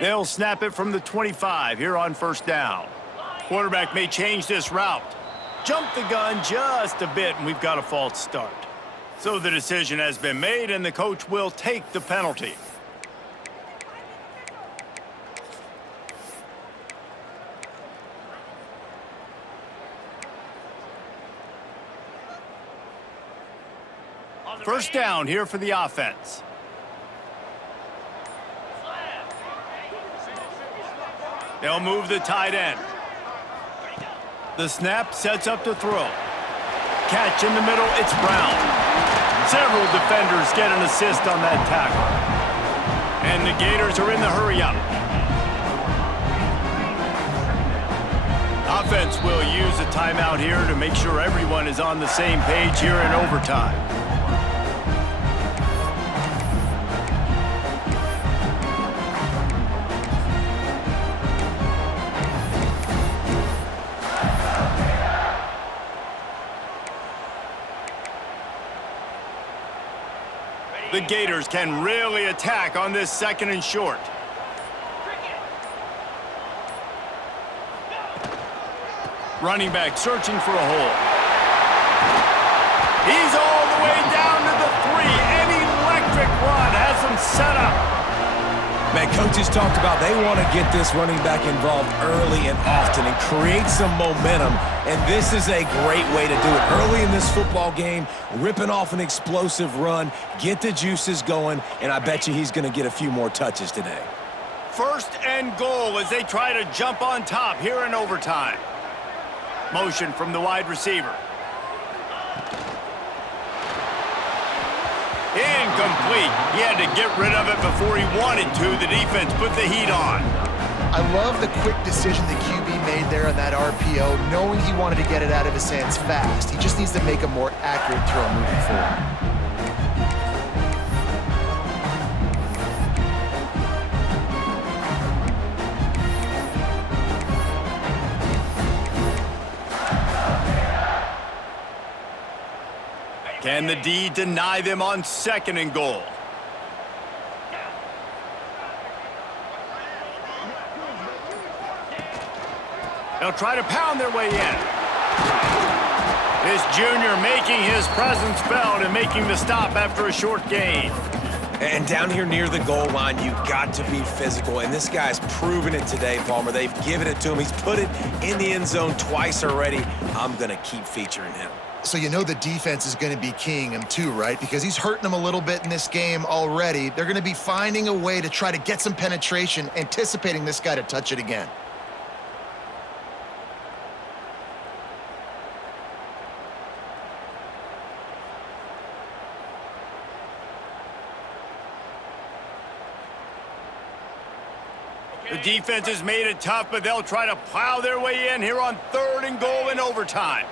They'll snap it from the 25 here on first down. Quarterback may change this route. Jump the gun just a bit, and we've got a false start. So the decision has been made, and the coach will take the penalty. First down here for the offense. They'll move the tight end. The snap sets up the throw. Catch in the middle, it's Brown. Several defenders get an assist on that tackle. And the Gators are in the hurry-up. Offense will use a timeout here to make sure everyone is on the same page here in overtime. The Gators can really attack on this second and short. Running back searching for a hole. He's all the way down to the 3. An electric run has him set up. Man, coaches talked about they want to get this running back involved early and often and create some momentum, and this is a great way to do it. Early in this football game, ripping off an explosive run, get the juices going, and I bet you he's going to get a few more touches today. First and goal as they try to jump on top here in overtime. Motion from the wide receiver. Incomplete. He had to get rid of it before he wanted to. The defense put the heat on. I love the quick decision the QB made there on that RPO, knowing he wanted to get it out of his hands fast. He just needs to make a more accurate throw moving forward. Can the D deny them on second and goal? They'll try to pound their way in. This junior making his presence felt and making the stop after a short gain. And down here near the goal line, you've got to be physical. And this guy's proven it today, Palmer. They've given it to him. He's put it in the end zone twice already. I'm going to keep featuring him. So you know the defense is going to be keying him too, right? Because he's hurting them a little bit in this game already. They're going to be finding a way to try to get some penetration, anticipating this guy to touch it again. The defense has made it tough, but they'll try to plow their way in here on third and goal in overtime.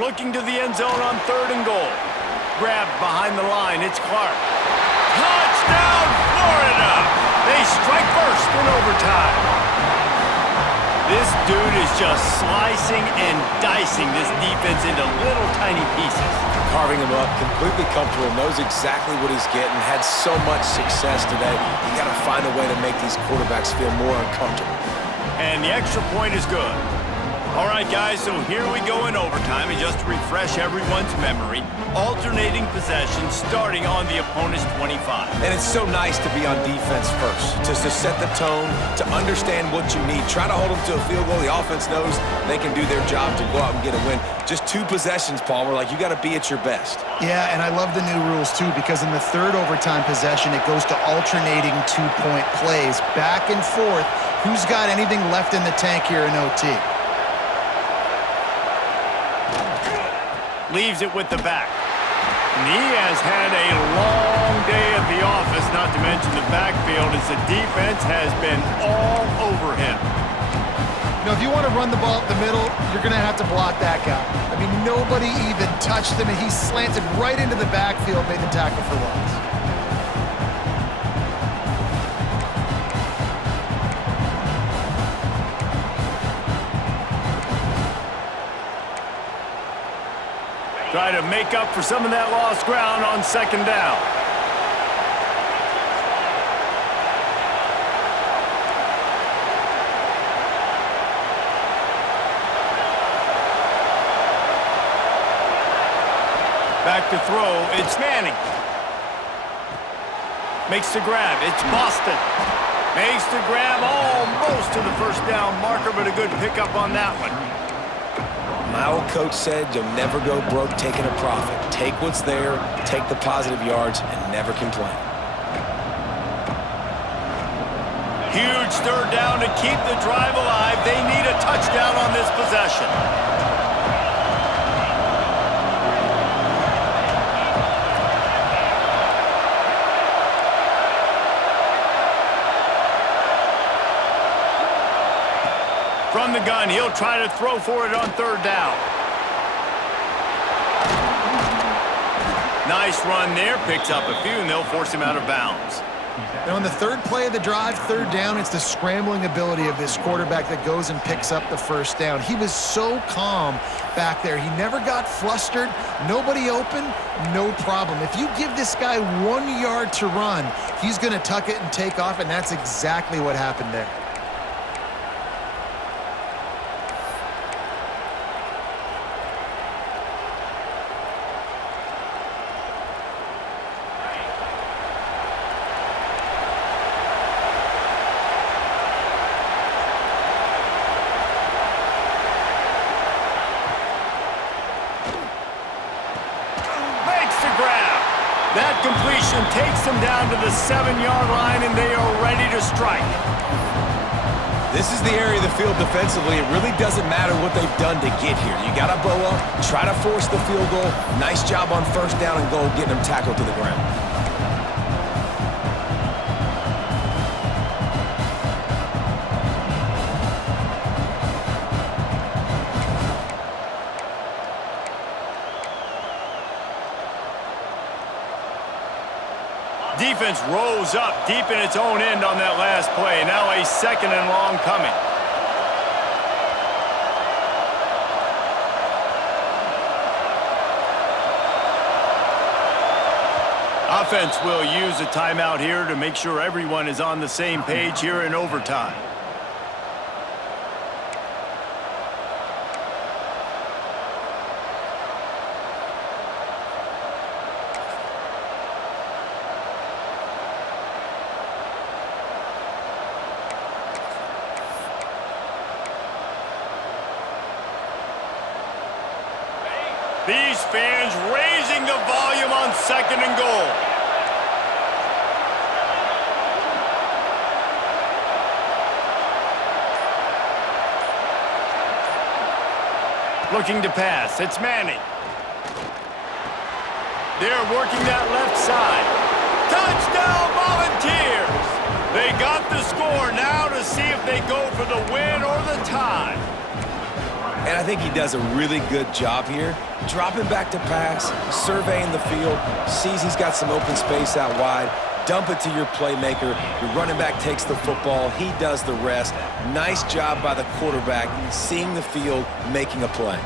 Looking to the end zone on third and goal. Grabbed behind the line, it's Clark. Touchdown, Florida! They strike first in overtime. This dude is just slicing and dicing this defense into little tiny pieces. Carving him up, completely comfortable, knows exactly what he's getting, had so much success today. You got to find a way to make these quarterbacks feel more uncomfortable. And the extra point is good. All right, guys, so here we go in overtime, and just to refresh everyone's memory, alternating possession starting on the opponent's 25. And it's so nice to be on defense first, just to set the tone, to understand what you need. Try to hold them to a field goal. The offense knows they can do their job to go out and get a win. Just 2 possessions, Palmer, like you got to be at your best. Yeah, and I love the new rules, too, because in the third overtime possession, it goes to alternating 2-point plays, back and forth. Who's got anything left in the tank here in OT? Leaves it with the back. And he has had a long day at the office, not to mention the backfield, as the defense has been all over him. You know, if you want to run the ball up the middle, you're going to have to block that guy. I mean, nobody even touched him, and he slanted right into the backfield, made the tackle for loss. Try to make up for some of that lost ground on second down. Back to throw, it's Manning. Makes the grab, it's Boston. Makes the grab almost to the first down marker, but a good pickup on that one. My old coach said you'll never go broke taking a profit. Take what's there, take the positive yards, and never complain. Huge third down to keep the drive alive. They need a touchdown on this possession. From the gun, he'll try to throw for it on third down. Nice run there, picks up a few, and they'll force him out of bounds. Now on the third play of the drive, third down, it's the scrambling ability of this quarterback that goes and picks up the first down. He was so calm back there. He never got flustered. Nobody open, no problem. If you give this guy 1 yard to run, he's going to tuck it and take off, and that's exactly what happened there. That completion takes them down to the 7-yard line, and they are ready to strike. This is the area of the field defensively. It really doesn't matter what they've done to get here. You got to bow up, try to force the field goal. Nice job on first down and goal, getting them tackled to the ground. Defense rose up deep in its own end on that last play. Now a second and long coming. Offense will use a timeout here to make sure everyone is on the same page here in overtime. These fans raising the volume on second and goal. Looking to pass, it's Manning. They're working that left side. Touchdown Volunteers! They got the score now to see if they go for the win or the tie. And I think he does a really good job here. Dropping back to pass, surveying the field, sees he's got some open space out wide, dump it to your playmaker. Your running back takes the football. He does the rest. Nice job by the quarterback, seeing the field, making a play.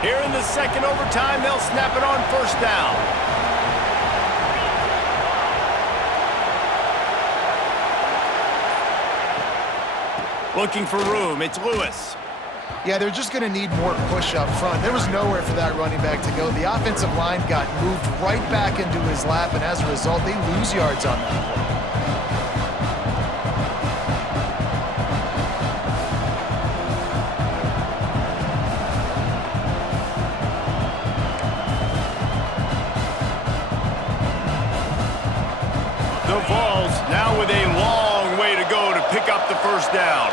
Here in the second overtime, they'll snap it on first down. Looking for room, it's Lewis. Yeah, they're just going to need more push up front. There was nowhere for that running back to go. The offensive line got moved right back into his lap, and as a result, they lose yards on that play. The Vols now with a long way to go to pick up the first down.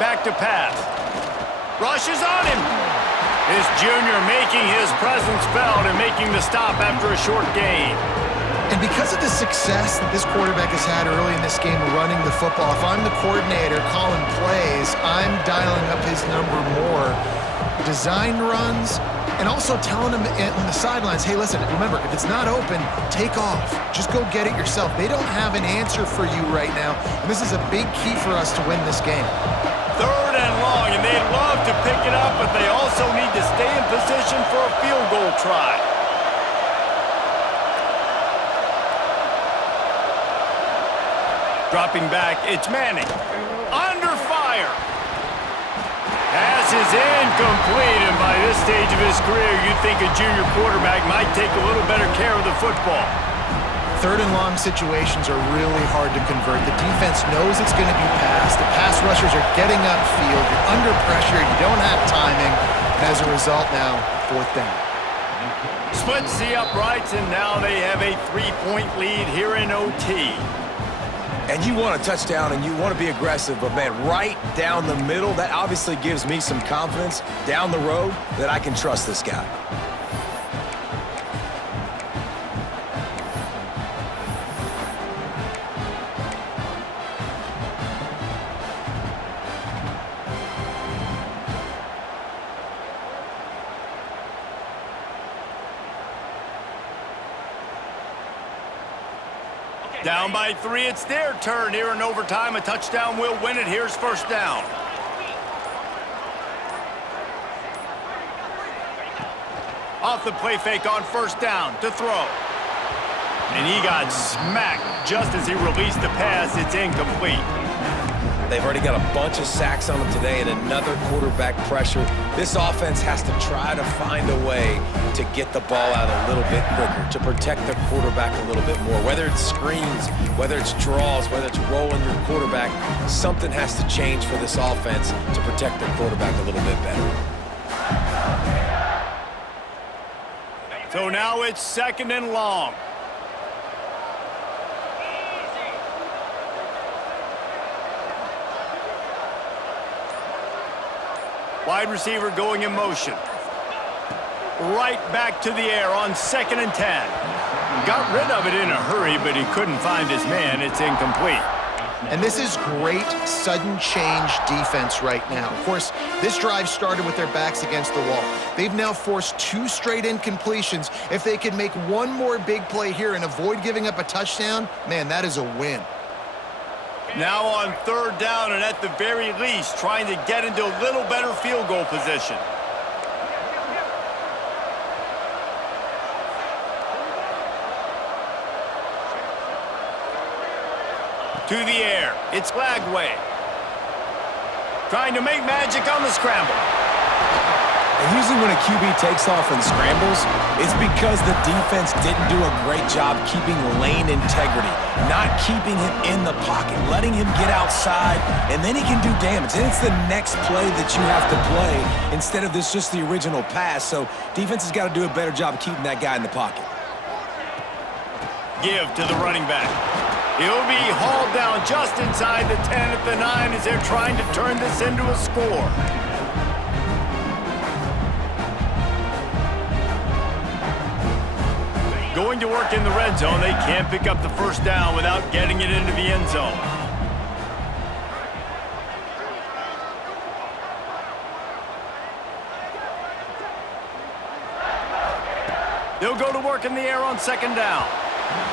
Back to pass. Rushes on him. This junior making his presence felt and making the stop after a short gain. And because of the success that this quarterback has had early in this game running the football, if I'm the coordinator calling plays, I'm dialing up his number more. Design runs And also telling them on the sidelines, hey, listen, remember, if it's not open, take off. Just go get it yourself. They don't have an answer for you right now, and this is a big key for us to win this game. 3rd and long, and they'd love to pick it up, but they also need to stay in position for a field goal try. Dropping back, it's Manning. Under fire. Pass is incomplete, and by this stage of his career, you'd think a junior quarterback might take a little better care of the football. 3rd and long situations are really hard to convert. The defense knows it's going to be passed. The pass rushers are getting upfield. You're under pressure. You don't have timing. And as a result now, 4th down. Splits the uprights, and now they have a 3-point lead here in OT. And you want a touchdown and you want to be aggressive, but man, right down the middle, that obviously gives me some confidence down the road that I can trust this guy. Down by 3, it's their turn here in overtime. A touchdown will win it. Here's 1st down. Off the play fake on 1st down to throw. And he got smacked just as he released the pass. It's incomplete. They've already got a bunch of sacks on them today and another quarterback pressure. This offense has to try to find a way to get the ball out a little bit quicker, to protect their quarterback a little bit more. Whether it's screens, whether it's draws, whether it's rolling your quarterback, something has to change for this offense to protect their quarterback a little bit better. So now it's 2nd and long. Wide receiver going in motion. Right back to the air on 2nd and 10. Got rid of it in a hurry, but he couldn't find his man. It's incomplete. And this is great sudden change defense right now. Of course, this drive started with their backs against the wall. They've now forced 2 straight incompletions. If they can make one more big play here and avoid giving up a touchdown, man, that is a win. Now on 3rd down, and at the very least, trying to get into a little better field goal position. To the air, it's Lagway. Trying to make magic on the scramble. And usually when a QB takes off and scrambles, it's because the defense didn't do a great job keeping lane integrity, not keeping him in the pocket, letting him get outside, and then he can do damage. And it's the next play that you have to play instead of this just the original pass. So defense has got to do a better job of keeping that guy in the pocket. Give to the running back. He'll be hauled down just inside the 10 at the 9 as they're trying to turn this into a score. Going to work in the red zone, they can't pick up the 1st down without getting it into the end zone. They'll go to work in the air on 2nd down.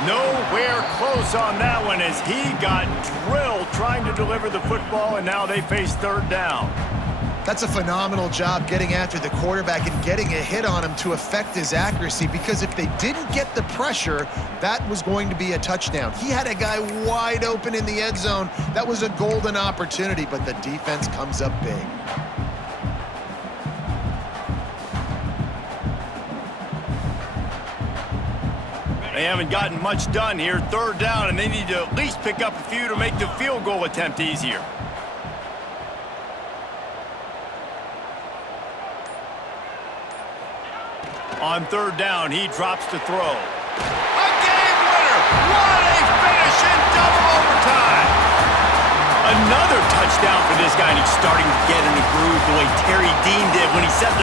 Nowhere close on that one as he got drilled trying to deliver the football, and now they face 3rd down. That's a phenomenal job getting after the quarterback and getting a hit on him to affect his accuracy, because if they didn't get the pressure, that was going to be a touchdown. He had a guy wide open in the end zone. That was a golden opportunity, but the defense comes up big. They haven't gotten much done here. 3rd down, and they need to at least pick up a few to make the field goal attempt easier. On 3rd down, he drops to throw. A game winner! What a finish in double overtime! Another touchdown for this guy, and he's starting to get in the groove the way Terry Dean did when he set the